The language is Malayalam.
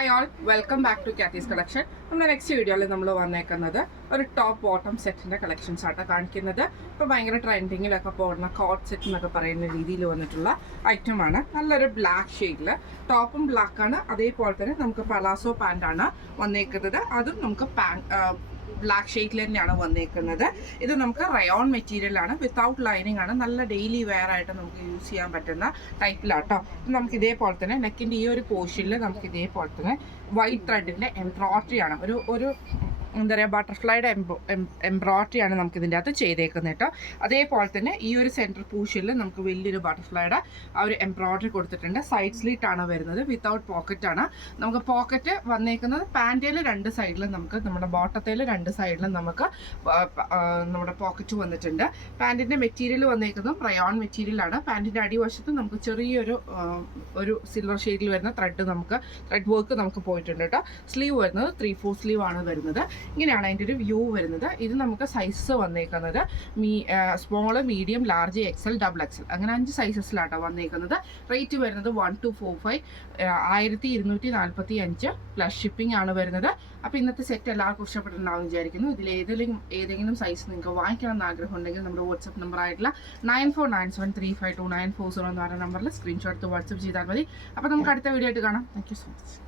Hi all, welcome back to കാത്തീസ് കളക്ഷൻ. നമ്മുടെ നെക്സ്റ്റ് വീഡിയോയിൽ നമ്മൾ വന്നേക്കുന്നത് ഒരു ടോപ്പ് ബോട്ടം സെറ്റിൻ്റെ കളക്ഷൻസ് ആട്ടോ കാണിക്കുന്നത്. ഇപ്പോൾ ഭയങ്കര ട്രെൻഡിങ്ങിലൊക്കെ പോകുന്ന കോട്ട് സെറ്റ് എന്നൊക്കെ പറയുന്ന രീതിയിൽ വന്നിട്ടുള്ള ഐറ്റമാണ്. നല്ലൊരു ബ്ലാക്ക് ഷെയ്ഡിൽ ടോപ്പും ബ്ലാക്കാണ്, അതേപോലെ തന്നെ നമുക്ക് പലാസോ പാൻറ്റാണ് വന്നേക്കുന്നത്. അതും നമുക്ക് ബ്ലാക്ക് ഷെയ്ഡിൽ തന്നെയാണ് വന്നേക്കുന്നത്. ഇത് നമുക്ക് റയോൺ മെറ്റീരിയലാണ്, വിത്തൗട്ട് ലൈനിങ് ആണ്. നല്ല ഡെയിലി വെയർ ആയിട്ട് നമുക്ക് യൂസ് ചെയ്യാൻ പറ്റുന്ന ടൈപ്പിലാട്ടോ. നമുക്ക് ഇതേപോലെ തന്നെ നെക്കിൻ്റെ ഈ ഒരു പോർഷനിൽ നമുക്ക് ഇതേപോലെ തന്നെ വൈറ്റ് ത്രെഡിൻ്റെ എംബ്രോയിഡറി ആണ്, ഒരു എന്താ പറയുക ബട്ടർഫ്ലൈയുടെ എംബ്രോയിഡറി ആണ് നമുക്ക് ഇതിൻ്റെ അകത്ത് ചെയ്തേക്കുന്നത് കേട്ടോ. അതേപോലെ തന്നെ ഈ ഒരു സെൻട്രൽ പോർഷനിൽ നമുക്ക് വലിയൊരു ബട്ടർഫ്ലൈയുടെ ആ ഒരു എംബ്രോയിഡറി കൊടുത്തിട്ടുണ്ട്. സൈഡ് സ്ലിറ്റ് ആണ് വരുന്നത്, വിത്തൗട്ട് പോക്കറ്റ് ആണ്. നമുക്ക് പോക്കറ്റ് വന്നേക്കുന്നത് പാൻറ്റേൽ രണ്ട് സൈഡിലും, നമുക്ക് നമ്മുടെ ബോട്ടത്തേൽ രണ്ട് സൈഡിലും നമുക്ക് നമ്മുടെ പോക്കറ്റ് വന്നിട്ടുണ്ട്. പാൻറ്റിൻ്റെ മെറ്റീരിയൽ വന്നേക്കുന്നതും റയോൺ മെറ്റീരിയലാണ്. പാൻറ്റിൻ്റെ അടിവശത്ത് നമുക്ക് ചെറിയൊരു സിൽവർ ഷെയ്ഡിൽ വരുന്ന ത്രെഡ് വർക്ക് നമുക്ക് പോയിട്ടുണ്ട് കേട്ടോ. സ്ലീവ് വരുന്നത് 3/4 സ്ലീവ് ആണ് വരുന്നത്. ഇങ്ങനെയാണ് അതിൻ്റെ ഒരു വ്യൂ വരുന്നത്. ഇത് നമുക്ക് സൈസ് വന്നേക്കുന്നത് small, medium, large, XL, double XL അങ്ങനെ 5 സൈസസിലാട്ടോ വന്നേക്കുന്നത്. റേറ്റ് വരുന്നത് 1245, 1245 പ്ലസ് ഷിപ്പിംഗ് ആണ് വരുന്നത്. അപ്പോൾ ഇന്നത്തെ സെറ്റ് എല്ലാവർക്കും ഇഷ്ടപ്പെട്ടിട്ടുണ്ടാവും വിചാരിക്കുന്നു. ഇതിൽ ഏതെങ്കിലും സൈസ് നിങ്ങൾക്ക് വാങ്ങിക്കണം എന്ന് ആഗ്രഹം ഉണ്ടെങ്കിൽ നമ്മുടെ വാട്സപ്പ് നമ്പർ ആയിട്ടുള്ള 9497352940 എന്ന് പറയുന്ന നമ്പറിൽ സ്ക്രീൻഷോട്ട് വാട്സപ്പ് ചെയ്താൽ മതി. അപ്പോൾ നമുക്ക് അടുത്ത വീഡിയോ ആയിട്ട് കാണാം. Thank you so much.